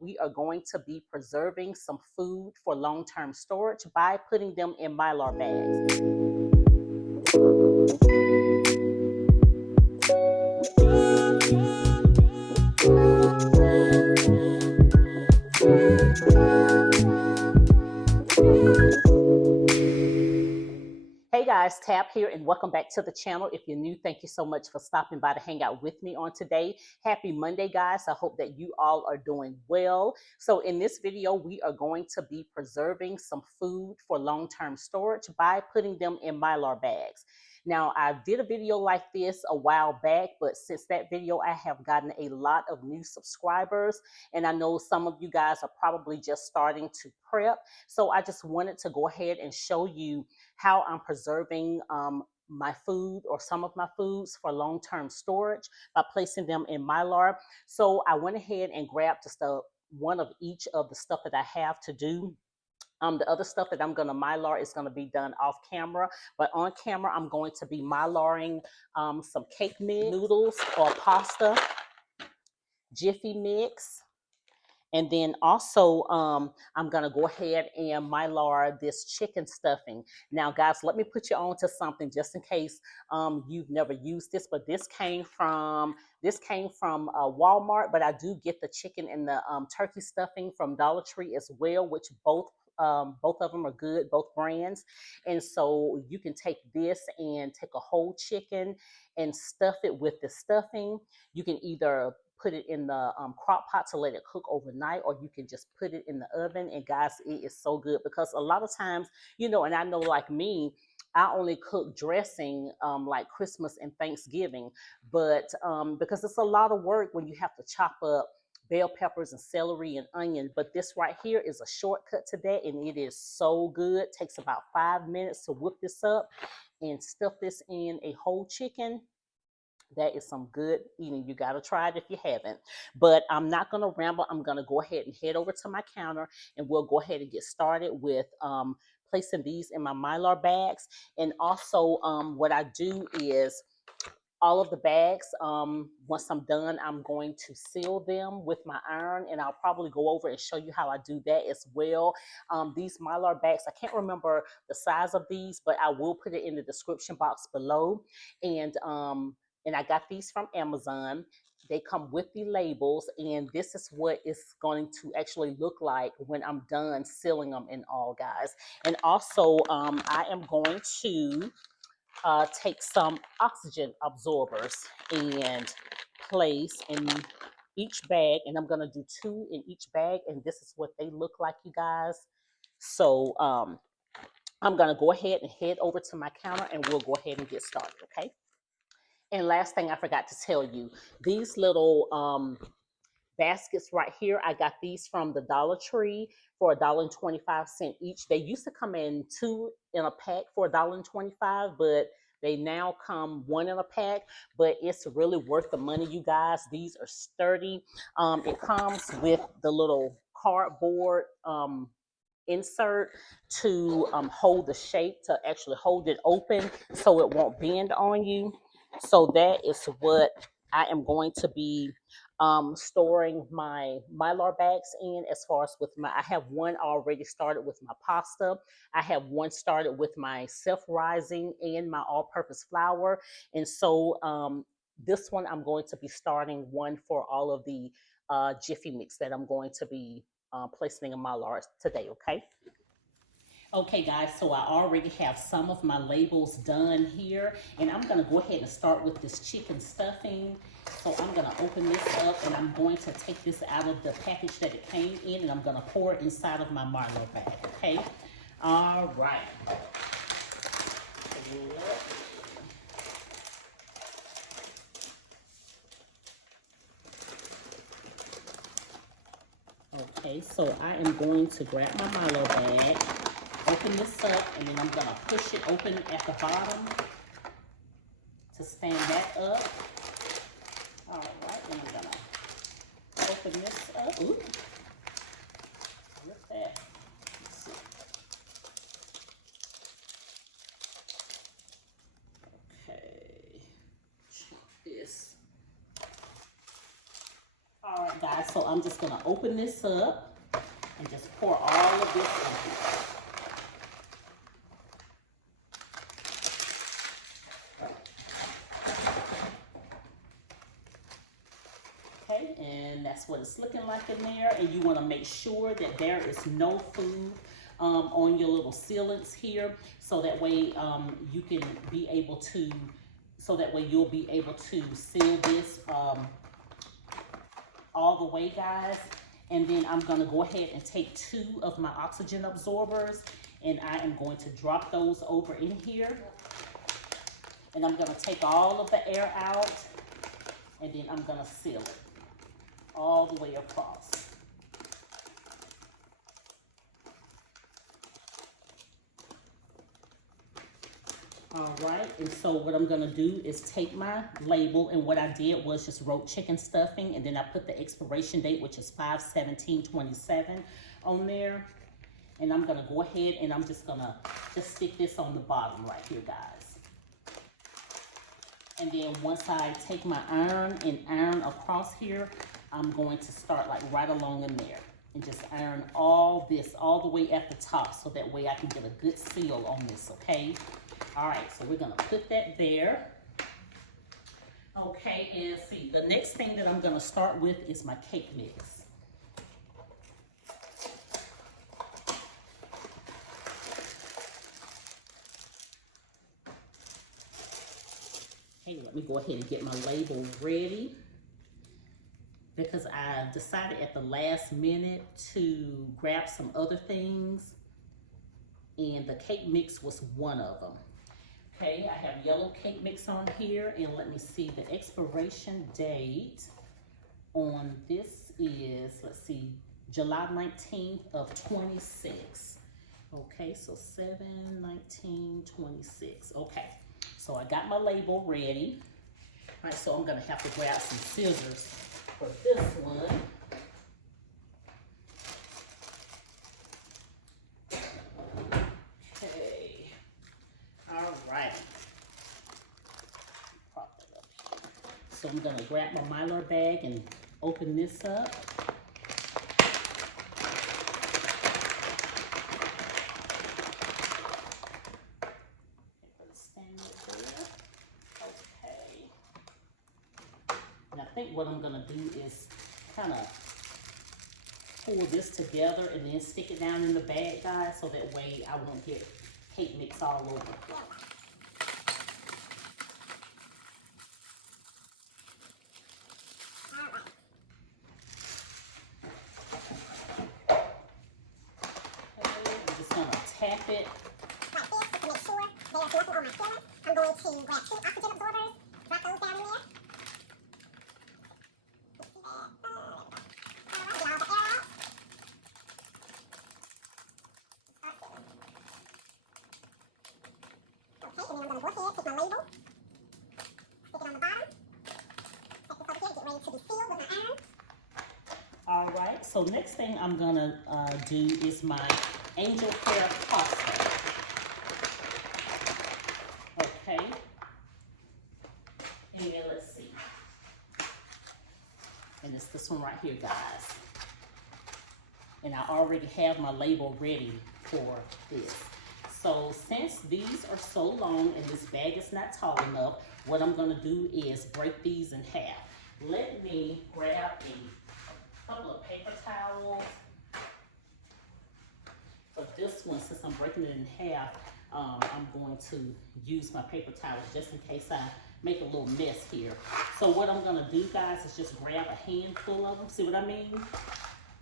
we are going to be preserving some food for long-term storage by putting them in Mylar bags. Hey guys, Tab here and welcome back to the channel. If you're new, thank you so much for stopping by to hang out with me on today. Happy Monday, guys. I hope that you all are doing well. So in this video, we are going to be preserving some food for long-term storage by putting them in Mylar bags. Now, I did a video like this a while back, but since that video, I have gotten a lot of new subscribers, and I know some of you guys are probably just starting to prep. So I just wanted to go ahead and show you how I'm preserving my food or some of my foods for long-term storage by placing them in Mylar. So I went ahead and grabbed just one of each of the stuff that I have to do. The other stuff that I'm going to Mylar is going to be done off camera, but on camera, I'm going to be Mylaring some cake mix, noodles or pasta, Jiffy mix. And then also, I'm going to go ahead and Mylar this chicken stuffing. Now, guys, let me put you on to something just in case you've never used this, but this came from Walmart, but I do get the chicken and the turkey stuffing from Dollar Tree as well, which both of them are good, both brands. And so you can take this and take a whole chicken and stuff it with the stuffing. You can either put it in the crock pot to let it cook overnight, or you can just put it in the oven. And guys, it is so good because a lot of times, and I know like me, I only cook dressing like Christmas and Thanksgiving, but because it's a lot of work when you have to chop up bell peppers and celery and onion. But this right here is a shortcut to that, and it is so good. It takes about 5 minutes to whip this up and stuff this in a whole chicken. That is some good eating. You got to try it if you haven't. But I'm not going to ramble. I'm going to go ahead and head over to my counter, and we'll go ahead and get started with placing these in my Mylar bags. And also what I do is all of the bags, once I'm done, I'm going to seal them with my iron, and I'll probably go over and show you how I do that as well. These Mylar bags, I can't remember the size of these, but I will put it in the description box below. And I got these from Amazon. They come with the labels, and this is what it's going to actually look like when I'm done sealing them and all, guys. And also, I am going to take some oxygen absorbers and place in each bag, and I'm going to do 2 in each bag, and this is what they look like, you guys. So I'm going to go ahead and head over to my counter, and we'll go ahead and get started, okay? And last thing I forgot to tell you, these little baskets right here, I got these from the Dollar Tree for $1.25 each. They used to come in 2 in a pack for $1.25, but they now come 1 in a pack. But it's really worth the money, you guys. These are sturdy. It comes with the little cardboard insert to hold the shape, to actually hold it open so it won't bend on you. So that is what I am going to be storing my Mylar bags in. As far as with I have one already started with my pasta. I have one started with my self-rising and my all-purpose flour. And so this one I'm going to be starting one for all of the Jiffy mix that I'm going to be placing in Mylar today, okay? Okay, guys, so I already have some of my labels done here, and I'm going to go ahead and start with this chicken stuffing. So I'm going to open this up, and I'm going to take this out of the package that it came in, and I'm going to pour it inside of my Mylar bag, okay? All right. Okay, so I am going to grab my Mylar bag, open this up, and then I'm going to push it open at the bottom to stand that up. All right, and I'm going to open this up. Ooh. Look at that. Let's see. Okay. Check this. All right, guys, so I'm just gonna open this up and just pour all of this in here. Okay, and that's what it's looking like in there. And you want to make sure that there is no food on your little sealants here, so that way you can be able to, so that way you'll be able to seal this all the way, guys. And then I'm gonna go ahead and take 2 of my oxygen absorbers, and I am going to drop those over in here. And I'm gonna take all of the air out, and then I'm gonna seal it all the way across. All right, and so what I'm gonna do is take my label, and what I did was just wrote chicken stuffing, and then I put the expiration date, which is 5/17/27 on there. And I'm gonna go ahead and I'm just gonna stick this on the bottom right here, guys. And then once I take my iron and iron across here, I'm going to start like right along in there and just iron all this all the way at the top, so that way I can get a good seal on this, okay? All right, so we're gonna put that there. Okay, and see, the next thing that I'm gonna start with is my cake mix. Okay, let me go ahead and get my label ready, because I decided at the last minute to grab some other things, and the cake mix was one of them. Okay, I have yellow cake mix on here, and let me see, the expiration date on this is, let's see, July 19th of 26. Okay, so 7/19/26. Okay, so I got my label ready. All right, so I'm gonna have to grab some scissors for this one. So I'm gonna grab my Mylar bag and open this up. Okay. And I think what I'm gonna do is kind of pull this together and then stick it down in the bag, guys, so that way I won't get cake mix all over the place. Tap it. Like this, just to make sure there's nothing on my sealant. I'm going to grab 2 oxygen absorbers, drop those down in there. See that? Alright, get all the air out. Start sealing. Okay, and then I'm going to go ahead, take my label, stick it on the bottom, set this over here, get ready to be sealed with my iron. All right, so next thing I'm gonna do is my angel hair pasta. Okay, and then let's see, and it's this one right here, guys, and I already have my label ready for this. So since these are so long and this bag is not tall enough, what I'm gonna do is break these in half. Let me grab a couple of paper towels. For this one, since I'm breaking it in half, I'm going to use my paper towels just in case I make a little mess here. So what I'm gonna do, guys, is just grab a handful of them. See what I mean?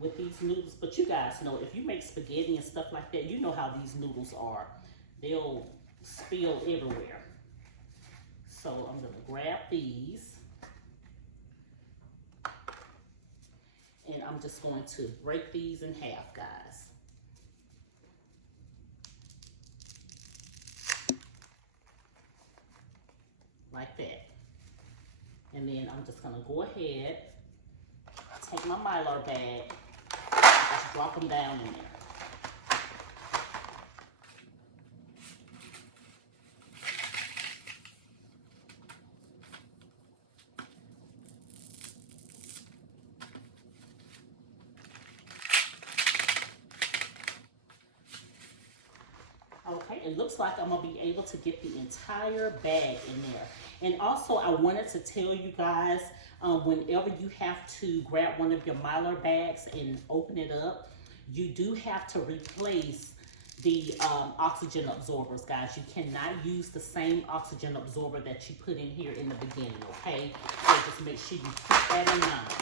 With these noodles. But you guys know, if you make spaghetti and stuff like that, you know how these noodles are. They'll spill everywhere. So I'm gonna grab these. And I'm just going to break these in half, guys. Like that. And then I'm just gonna go ahead, take my Mylar bag, just drop them down in there. it looks like I'm gonna be able to get the entire bag in there. And also I wanted to tell you guys, whenever you have to grab one of your Mylar bags and open it up, you do have to replace the oxygen absorbers, guys. You cannot use the same oxygen absorber that you put in here in the beginning, okay? So just make sure you keep that in mind.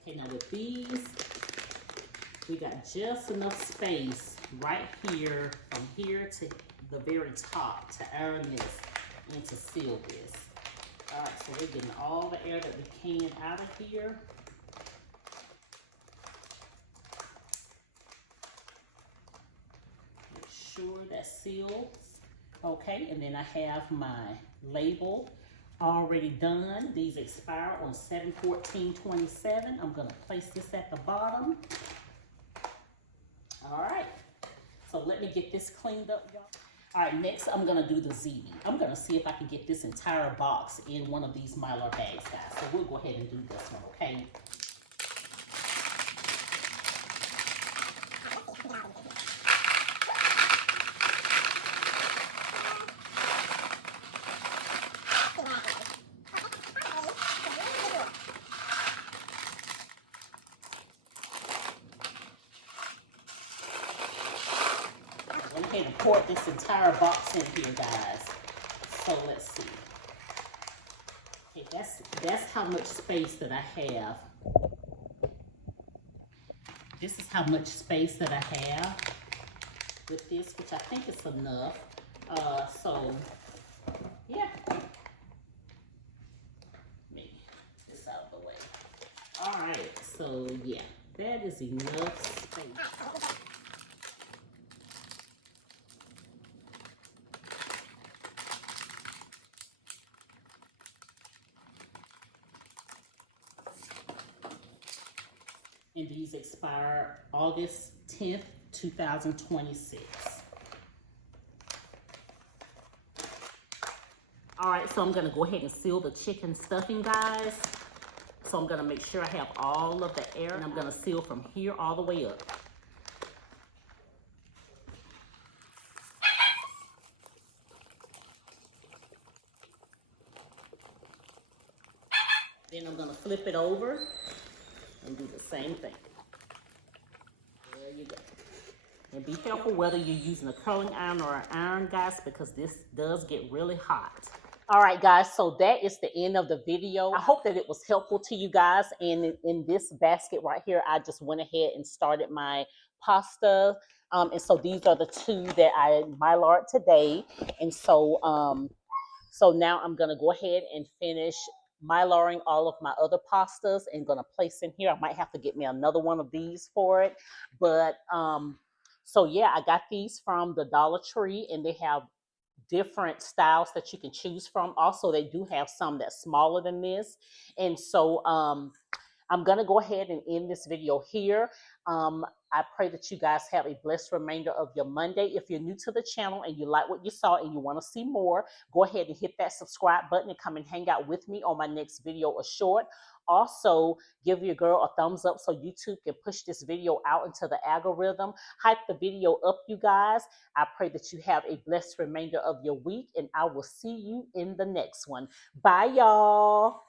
Okay, now with these, we got just enough space right here from here to the very top to iron this and to seal this. All right, so we're getting all the air that we can out of here. Make sure that's sealed. Okay, and then I have my label already done. These expire on 7/14/27. I'm gonna place this at the bottom. All right, so let me get this cleaned up, y'all. All right, next I'm gonna do the ziti. I'm gonna see if I can get this entire box in one of these Mylar bags, guys. So we'll go ahead and do this one, okay? Go ahead and pour this entire box in here, guys. So let's see. Okay, that's how much space that I have. This is how much space that I have with this, which I think is enough. So yeah. Maybe this out of the way. All right, so yeah, that is enough space. And these expire August 10th, 2026. All right, so I'm gonna go ahead and seal the chicken stuffing, guys. So I'm gonna make sure I have all of the air, and I'm gonna seal from here all the way up. Then I'm gonna flip it over and do the same thing. There you go. And be careful whether you're using a curling iron or an iron, guys, because this does get really hot. All right, guys, so that is the end of the video. I hope that it was helpful to you guys. And in this basket right here, I just went ahead and started my pasta. And so these are the two that I mylar'd today. And so, so now I'm gonna go ahead and finish mylaring all of my other pastas and gonna place in here. I might have to get me another one of these for it. But so yeah, I got these from the Dollar Tree, and they have different styles that you can choose from. Also, they do have some that's smaller than this. And so I'm going to go ahead and end this video here. I pray that you guys have a blessed remainder of your Monday. If you're new to the channel and you like what you saw and you want to see more, go ahead and hit that subscribe button and come and hang out with me on my next video or short. Also, give your girl a thumbs up so YouTube can push this video out into the algorithm. Hype the video up, you guys. I pray that you have a blessed remainder of your week, and I will see you in the next one. Bye, y'all.